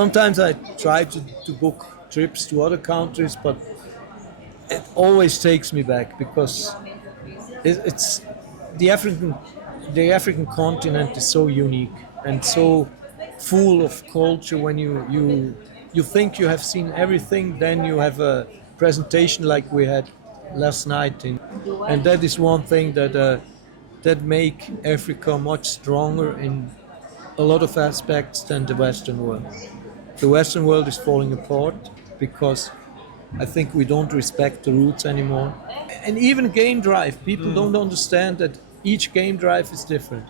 sometimes I try to book trips to other countries, but it always takes me back because it's the African continent is so unique and so full of culture. When you think you have seen everything, then you have a presentation like we had last night, and that is one thing that make Africa much stronger in a lot of aspects than the Western world. The Western world is falling apart because I think we don't respect the roots anymore. And even game drive, people don't understand that each game drive is different.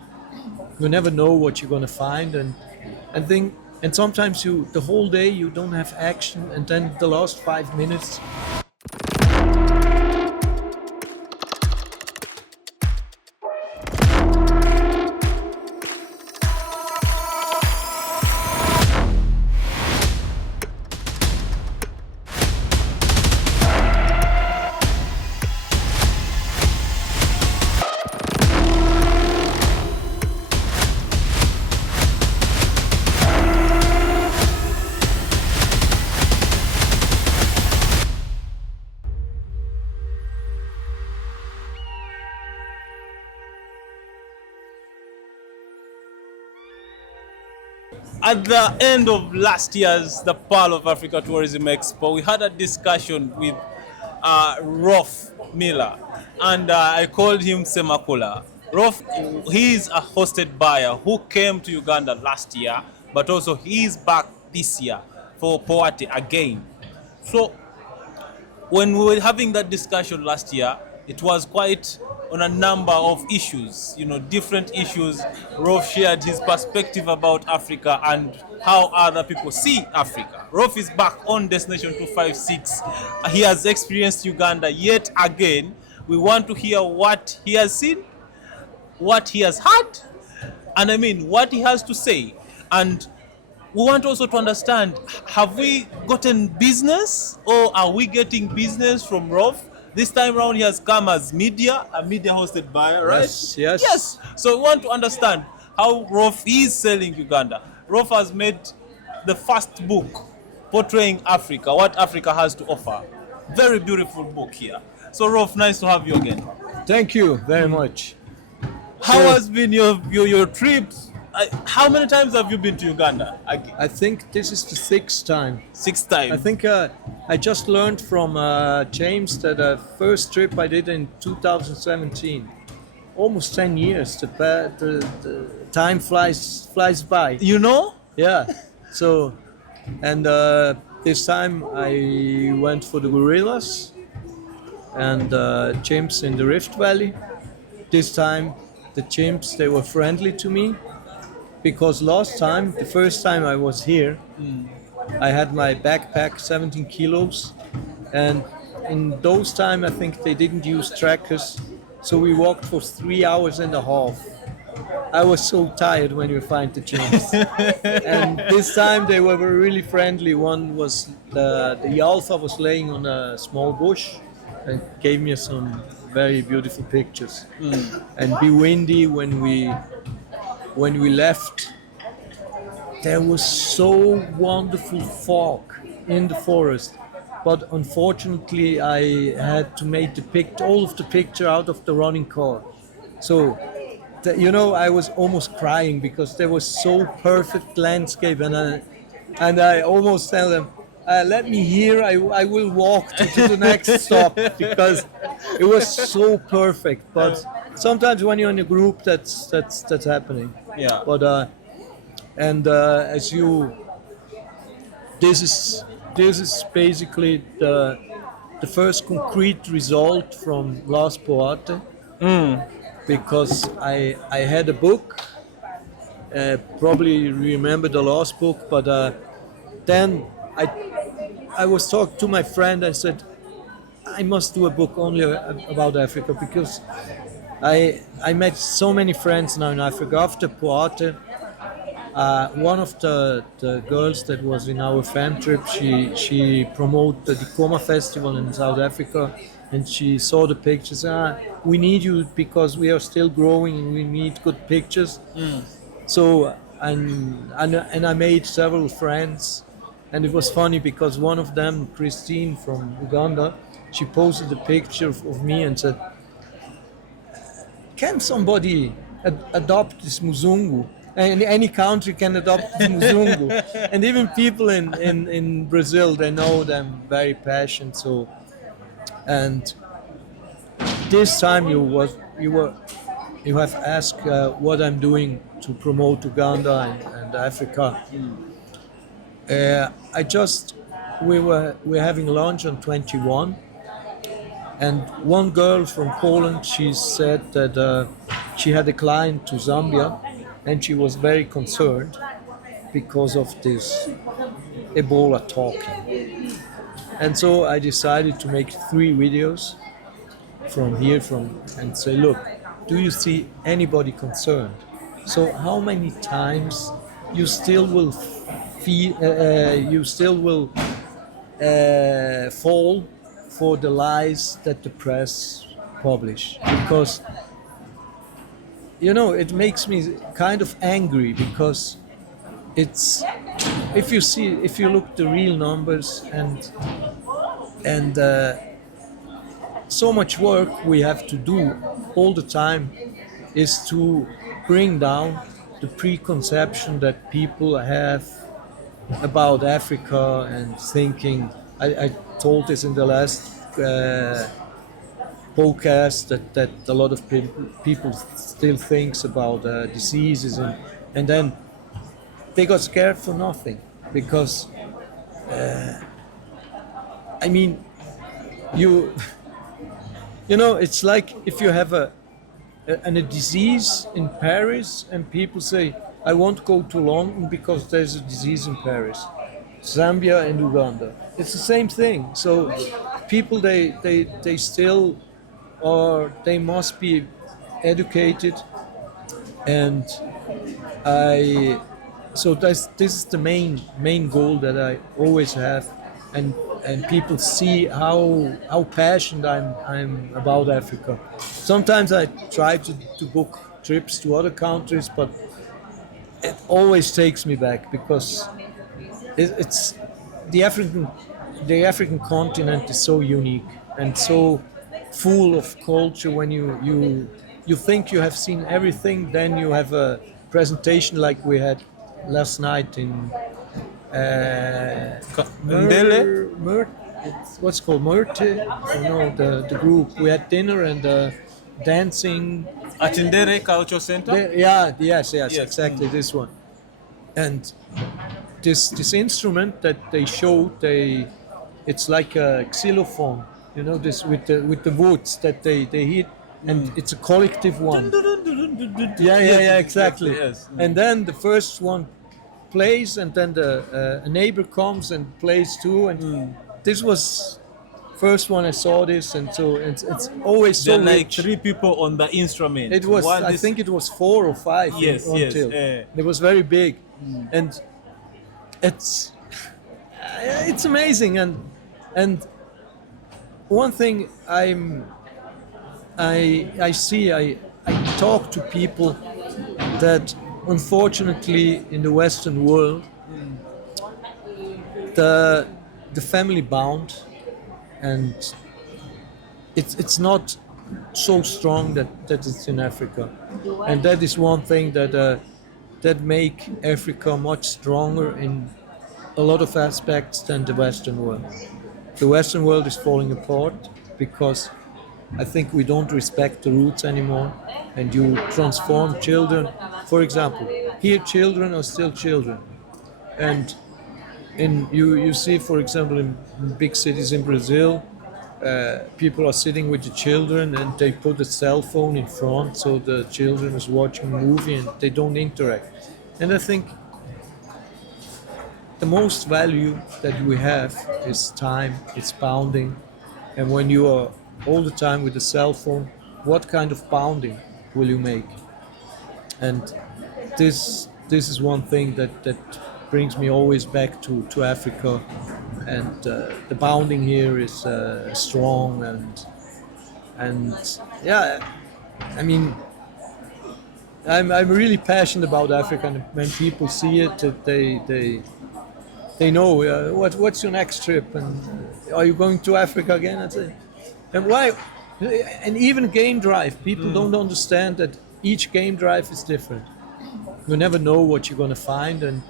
You never know what you're gonna find, and sometimes the whole day you don't have action, and then the last 5 minutes. At the end of last year's the Pearl of Africa Tourism Expo, we had a discussion with Rolf Müller, and I called him Semakula. Rolf, he is a hosted buyer who came to Uganda last year, but also he is back this year for POATE again. So when we were having that discussion last year, it was quite on a number of issues, different issues. Rolf shared his perspective about Africa and how other people see Africa. Rolf is back on Destination 256. He has experienced Uganda yet again. We want to hear what he has seen, what he has heard, and what he has to say. And we want also to understand, have we gotten business or are we getting business from Rolf? This time around he has come as a media hosted buyer, right? Yes. So we want to understand how Rolf is selling Uganda. Rolf has made the first book portraying Africa, what Africa has to offer. Very beautiful book here. So Rolf, nice to have you again. Thank you very much. How has been your trip? How many times have you been to Uganda? I think this is the sixth time. Sixth time. I think I just learned from James that the first trip I did in 2017, almost 10 years. The time flies by. Yeah. So, and this time I went for the gorillas and chimps in the Rift Valley. This time the chimps, they were friendly to me. Because last time, the first time I was here, I had my backpack 17 kilos, and in those time I think they didn't use trackers, so we walked for 3 hours and a half. I was so tired when you find the chimps. And this time they were really friendly. One was the alpha was laying on a small bush and gave me some very beautiful pictures. And be windy when we left, there was so wonderful fog in the forest, but unfortunately I had to make all of the picture out of the running car. So, I was almost crying because there was so perfect landscape, and I almost tell them, let me here, I will walk to the next stop because it was so perfect. But sometimes when you're in a group, that's happening. Yeah. But this is basically the first concrete result from last POATE. Because I had a book. Probably you remember the last book, but then I was talking to my friend. I said I must do a book only about Africa because I met so many friends now in Africa. After POATE, one of the girls that was in our fam trip, she promoted the Dikoma festival in South Africa, and she saw the pictures. We need you because we are still growing and we need good pictures. So and I made several friends, and it was funny because one of them, Christine from Uganda, she posted a picture of me and said, "Can somebody adopt this Muzungu?" And any country can adopt the Muzungu, and even people in Brazil, they know them very passionate. So, and this time you have asked what I'm doing to promote Uganda and Africa. I just we're having lunch on 21, and one girl from Poland, she said that she had a client to Zambia, and she was very concerned because of this Ebola talking. And so I decided to make 3 videos from here and say, look, do you see anybody concerned? So how many times you still will fall for the lies that the press publish? Because it makes me kind of angry, because it's if you look the real numbers and so much work we have to do all the time is to bring down the preconception that people have about Africa, and thinking, I told this in the last podcast, that a lot of people still thinks about diseases, and then they got scared for nothing, because I mean, it's like if you have a disease in Paris and people say, I won't go to London because there's a disease in Paris, Zambia and Uganda. It's the same thing. So people, they still, or they must be educated, and so this is the main goal that I always have, and people see how passionate I'm about Africa. Sometimes I try to book trips to other countries, but it always takes me back, because it's the African continent is so unique and so full of culture. When you think you have seen everything, then you have a presentation like we had last night in it's what's called Murte, the group. We had dinner and dancing At Ndere Culture Center? Yes, exactly, this one. And this instrument that they showed, it's like a xylophone, this with the woods that they hit, and it's a collective one. Yeah, exactly. Yes. And then the first one plays, and then a neighbor comes and plays too, and this was first one I saw this, and so it's always so There are like rich. 3 people on the instrument. It was, I think it was 4 or 5 Yes, until. It was very big, and it's amazing, and one thing I talk to people that unfortunately in the Western world the family bound, and it's not so strong that it's in Africa, and that is one thing that make Africa much stronger in a lot of aspects than the Western world. The Western world is falling apart because I think we don't respect the roots anymore, and you transform children. For example, here children are still children, and you see, for example, in big cities in Brazil, people are sitting with the children and they put a cell phone in front so the children is watching a movie and they don't interact. And I think the most value that we have is time, it's bounding. And when you are all the time with a cell phone, what kind of bounding will you make? And this is one thing that brings me always back to Africa, and the bounding here is strong, and yeah, I mean, I'm really passionate about Africa, and when people see it, they know what's your next trip, and are you going to Africa again? I say, and why? And even game drive, people don't understand that each game drive is different. You never know what you're going to find, and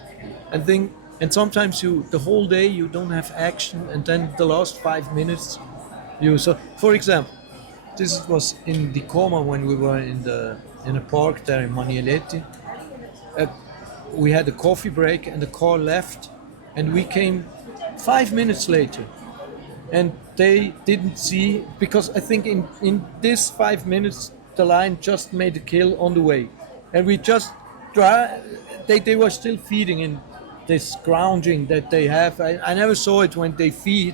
sometimes the whole day you don't have action, and then the last 5 minutes you. So, for example, this was in Dicoma when we were in a park there in Manieleti. We had a coffee break and the car left, and we came 5 minutes later, and they didn't see, because I think in this 5 minutes the line just made a kill on the way, and we just they were still feeding in this scrounging that they have. I never saw it when they feed.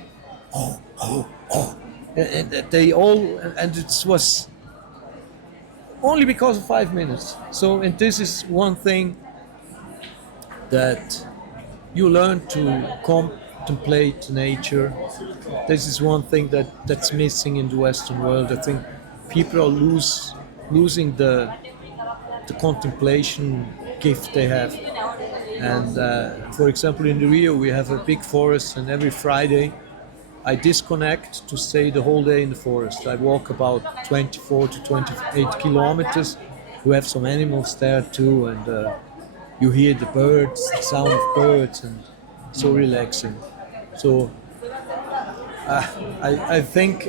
And they all, and it was only because of 5 minutes. So, and this is one thing that you learn to contemplate nature. This is one thing that's missing in the Western world. I think people are losing the contemplation gift they have. And for example, in Rio we have a big forest, and every Friday I disconnect to stay the whole day in the forest. I walk about 24 to 28 kilometers. We have some animals there too, and you hear the birds, the sound of birds, and so relaxing. So I think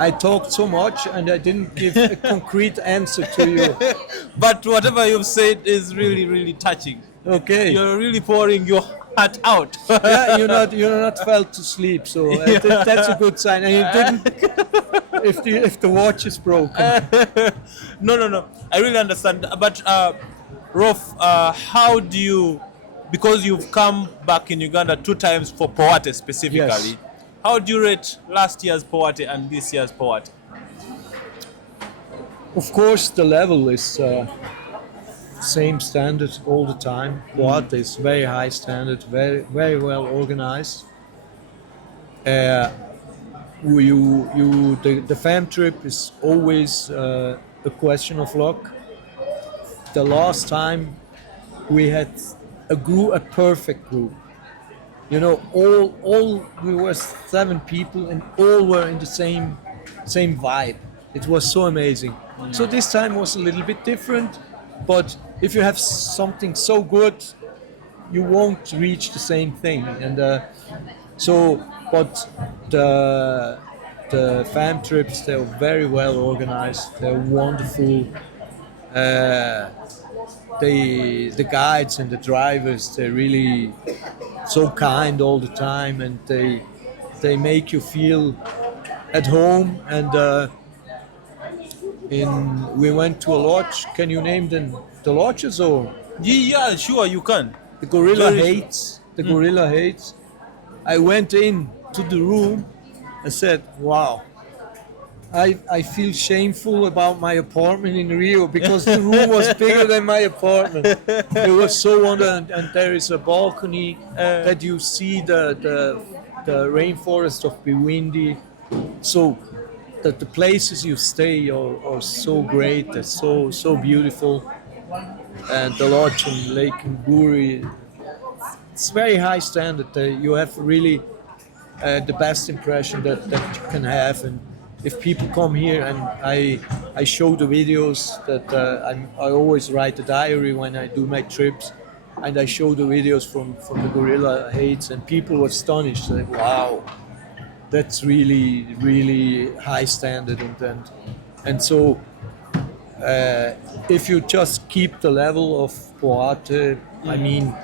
I talked so much and I didn't give a concrete answer to you. But whatever you've said is really, really touching. Okay. You're really pouring your heart out. Yeah, you're not fell to sleep, so that's a good sign. And you didn't. If the watch is broken. No. I really understand. But Rolf, how do you? Because you've come back in Uganda 2 times for POATE specifically. Yes. How do you rate last year's POATE and this year's POATE? Of course, the level is same standard all the time. POATE is very high standard, very well organized. The fam trip is always a question of luck. The last time we had a perfect group. You know, all we were 7 people, and all were in the same vibe. It was so amazing. So this time was a little bit different, but if you have something so good, you won't reach the same thing. And but the fam trips, they're very well organized. They're wonderful. The guides and the drivers, they're really so kind all the time, and they make you feel at home. And we went to a lodge. Can you name the lodges, or Yeah, sure, you can. the gorilla Very hates? The gorilla hates. I went in to the room. I said, "Wow, I feel shameful about my apartment in Rio, because the room was bigger than my apartment. It was so wonderful, and there is a balcony that you see the rainforest of Biwindi. So that the places you stay are so great, they're so beautiful. And the lodge in Lake Nguri, it's very high standard. You have really the best impression that you can have. And if people come here, and I show the videos that I always write a diary when I do my trips, and I show the videos from the gorilla hates, and people were astonished. Like, wow, that's really high standard. And so if you just keep the level of POATE, I mean,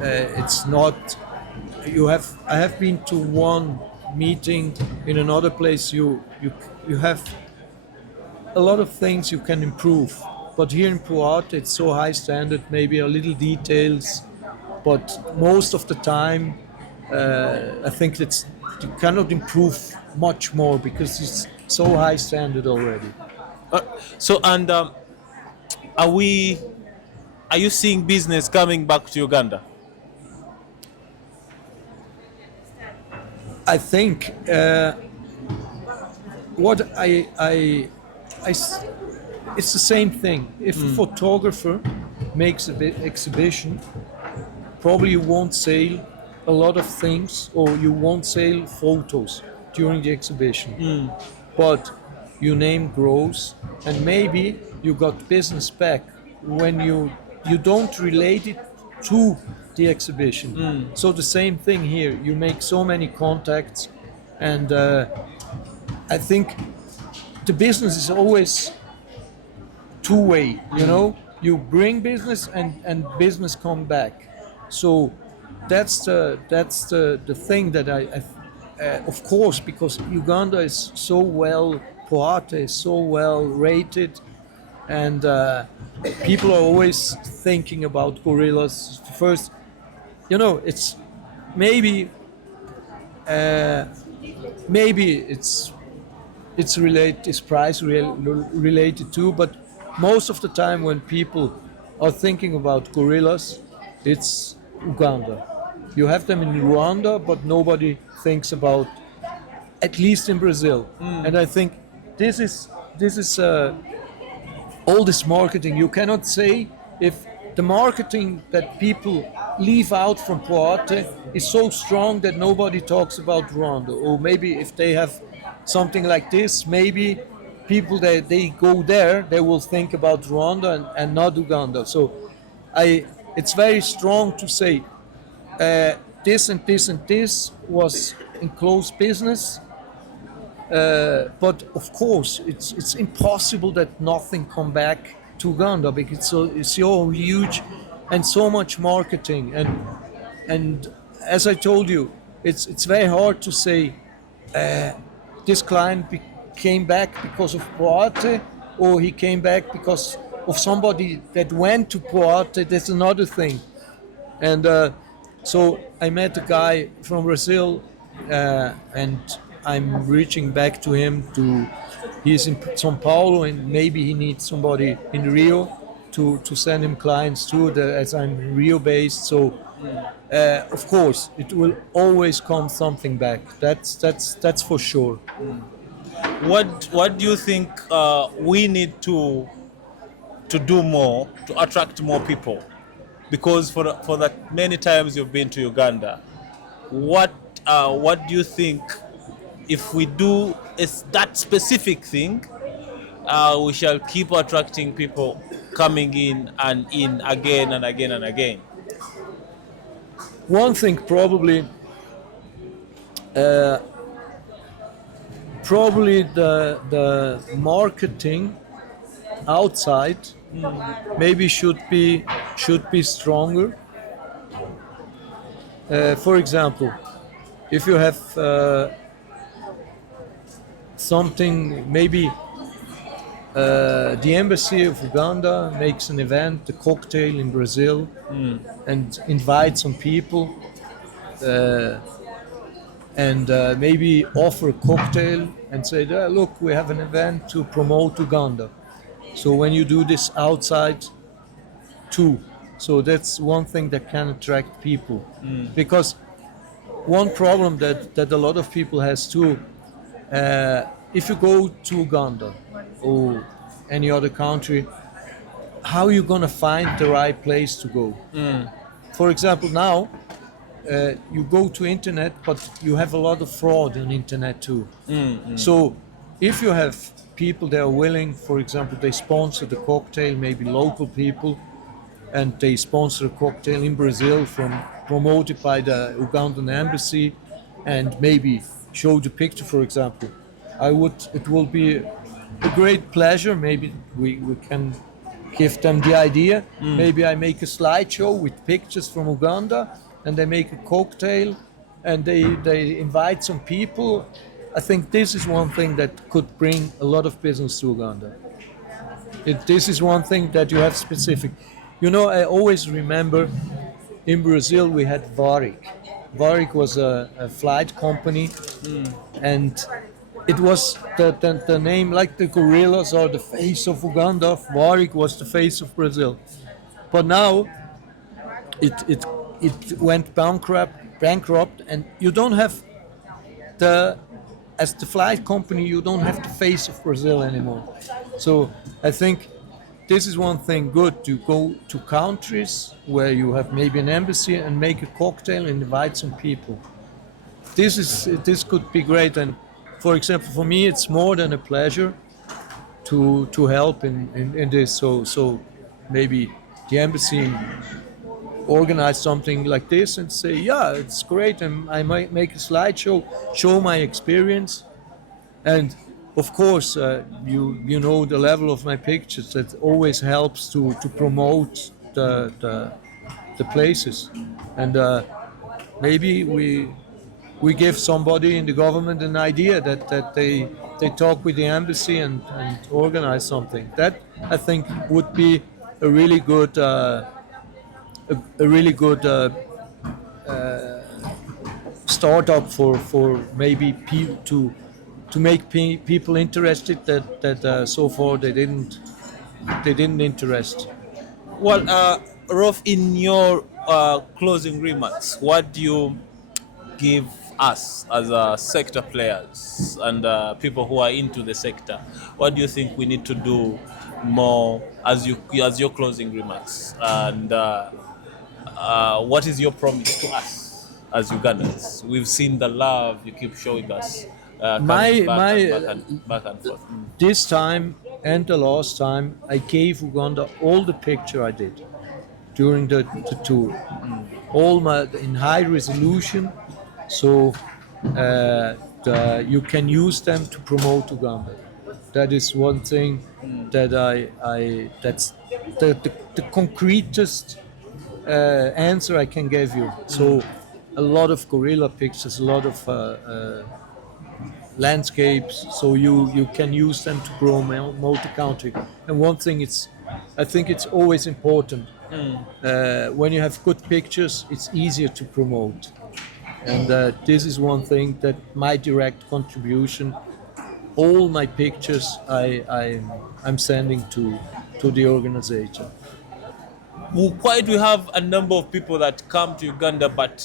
it's not. I have been to one meeting in another place. You have a lot of things you can improve, but here in POATE it's so high standard. Maybe a little details, but most of the time I think you cannot improve much more, because it's so high standard already. Are you seeing business coming back to Uganda? I think what it's the same thing. If a photographer makes an exhibition, probably you won't sell a lot of things or you won't sell photos during the exhibition. But your name grows and maybe you got business back when you don't relate it to the exhibition. So the same thing here. You make so many contacts, and I think the business is always two-way. You know, you bring business and business come back. So that's the thing that I of course, because Uganda is so well, POATE is so well rated, and people are always thinking about gorillas first. You know, it's maybe maybe it's price related too, but most of the time when people are thinking about gorillas, it's Uganda. You have them in Rwanda, but nobody thinks about, at least in Brazil. And I think this is all this marketing. You cannot say if the marketing that people leave out from POATE is so strong that nobody talks about Rwanda. Or maybe if they have something like this, maybe people that they go there, they will think about Rwanda and not Uganda. So it's very strong to say this and this and this was in close business. But of course, it's impossible that nothing come back to Uganda because it's so huge and so much marketing. And as I told you, it's very hard to say this client came back because of POATE or he came back because of somebody that went to POATE. That's another thing. And so I met a guy from Brazil, and I'm reaching back to him. He's in São Paulo, and maybe he needs somebody in Rio to send him clients too, as I'm Rio based. So of course it will always come something back. That's for sure. What do you think we need to do more to attract more people? Because for the many times you've been to Uganda, what do you think if we do that specific thing, we shall keep attracting people coming in again and again and again? One thing probably the marketing outside maybe should be stronger. For example, if you have something, maybe the embassy of Uganda makes an event, a cocktail in Brazil, and invites some people, and maybe offer a cocktail and say, look, we have an event to promote Uganda. So when you do this outside too, so that's one thing that can attract people. Because one problem that a lot of people has too, if you go to Uganda or any other country, how are you gonna find the right place to go? For example, now you go to internet, but you have a lot of fraud on internet too. So if you have people that are willing, for example, they sponsor the cocktail, maybe local people, and they sponsor a cocktail in Brazil promoted by the Ugandan embassy, and maybe show the picture, for example. It will be a great pleasure. Maybe we can give them the idea. Maybe I make a slideshow with pictures from Uganda, and they make a cocktail, and they invite some people. I think this is one thing that could bring a lot of business to Uganda. This is one thing that you have specific. You know, I always remember in Brazil we had Varig. Varig was a flight company, and it was the name, like the gorillas are the face of Uganda. Varig was the face of Brazil. But now it went bankrupt, and you don't have the as the flight company, you don't have the face of Brazil anymore. So I think this is one thing good to go to countries where you have maybe an embassy and make a cocktail and invite some people. This could be great. And for example, for me, it's more than a pleasure to help in this. So maybe the embassy organize something like this and say, yeah, it's great, and I might make a slideshow, show my experience, and of course, you know the level of my pictures. That always helps to promote the places, and maybe we give somebody in the government an idea that they talk with the embassy and organize something. That I think would be a really good a really good startup for maybe to make people interested that so far they didn't interest. Well, Rolf, in your closing remarks, what do you give us as sector players and people who are into the sector? What do you think we need to do more as your closing remarks? And what is your promise to us as Ugandans? We've seen the love you keep showing us, coming back and forth. This time and the last time, I gave Uganda all the picture I did during the tour, all in high resolution, so you can use them to promote Uganda. That is one thing that that's the concretest answer I can give you. So a lot of gorilla pictures, a lot of landscapes, so you can use them to promote the country. And one thing I think it's always important, when you have good pictures, it's easier to promote. And this is one thing that my direct contribution. All my pictures I'm sending to the organization. Why do we have a number of people that come to Uganda, but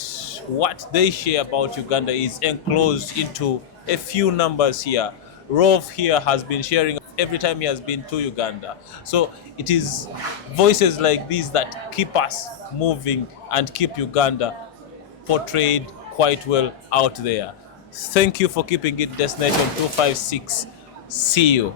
what they share about Uganda is enclosed into a few numbers here? Rolf here has been sharing every time he has been to Uganda. So it is voices like these that keep us moving and keep Uganda portrayed quite well out there. Thank you for keeping it Destination 256. See you.